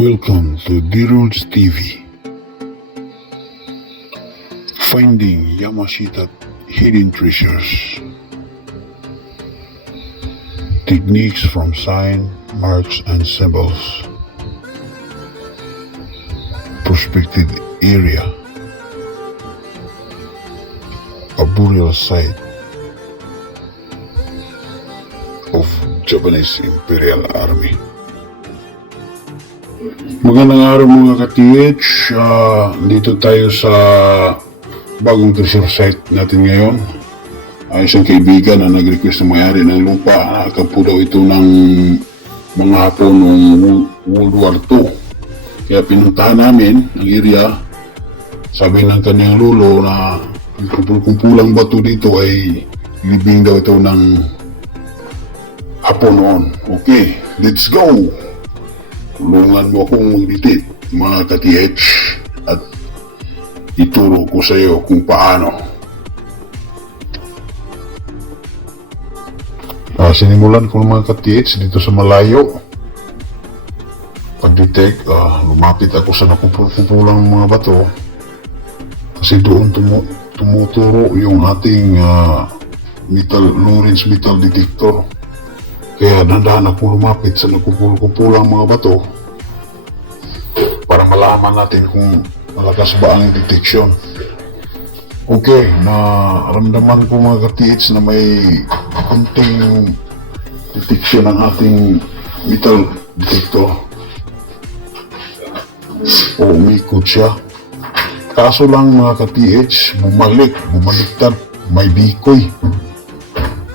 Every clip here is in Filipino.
Welcome to D-Rules TV. Finding Yamashita hidden treasures. Techniques from sign, marks, and symbols. Prospected area. A burial site of Japanese Imperial Army. Magandang araw mga ka-TH. Dito tayo sa bagong treasure site natin ngayon. Isang kaibigan na nag-request na may-ari ng lupa. Nakakapo daw ito ng mga Hapon noong World War II. Kaya pinuntahan namin ang area. Sabi ng kanyang lolo na ang kumpulang bato dito ay libing daw ito ng Hapon noon. Okay, let's go! Tulungan mo akong mag-detect mga ka-TH at ituro ko sa iyo kung paano. Sinimulan ko mga ka-TH dito sa malayo. Pag-detect, lumapit ako sa nakupulang mga bato kasi doon tumuturo yung ating long-range metal detector. Kaya dandahan ako lumapit sa nakupulang mga bato para malaman natin kung malakas ba ang detection. Okay, naramdaman ko mga ka-TH na may konting detection ng ating metal detector. Umikot siya. Kaso lang mga ka-TH, bumaliktad, may decoy.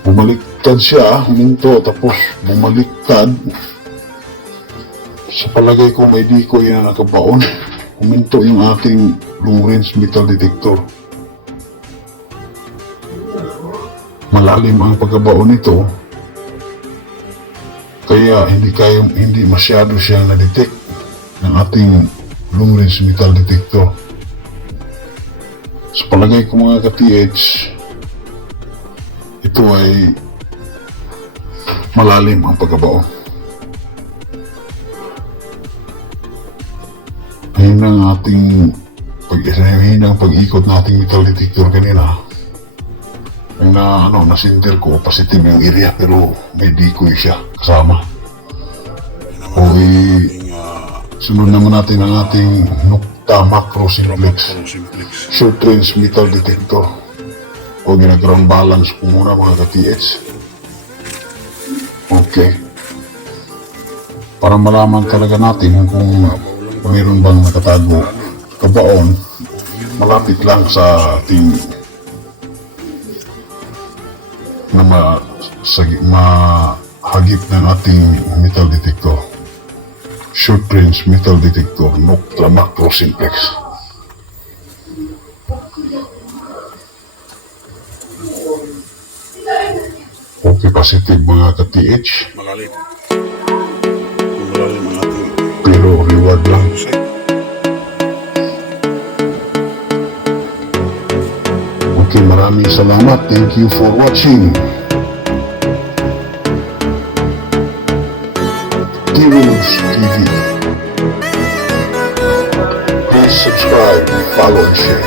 Bumaliktad siya, huminto, tapos bumaliktad. Sa palagay ko may decoy na nakabaon. Huminto yung ating long-range metal detector. Malalim ang pagkabaon nito, kaya hindi masyado siyang na-detect ng ating long-range metal detector. Sa palagay ko mga ka-TH, ito ay malalim ang pagkabaon. Hinang pag-ikot nating metal detector kanina. Nasinter ko positive yung area pero may decoy siya kasama. Sunod naman natin ang ating Nokta Macro Simplex short range metal detector. Ginag-ground balance ko muna mga ka-TH. Okay. Para malaman talaga natin kung mayroon bang nakatago kabaon malapit lang sa ating mahagip ng ating metal detector. Short range metal detector, Nokta Macro Simplex. Okay, positive mga ka-TH. Malalim ang ating pero reward lang. Okay, maraming salamat. Thank you for watching. D-Rules TV. Please subscribe, follow, and share.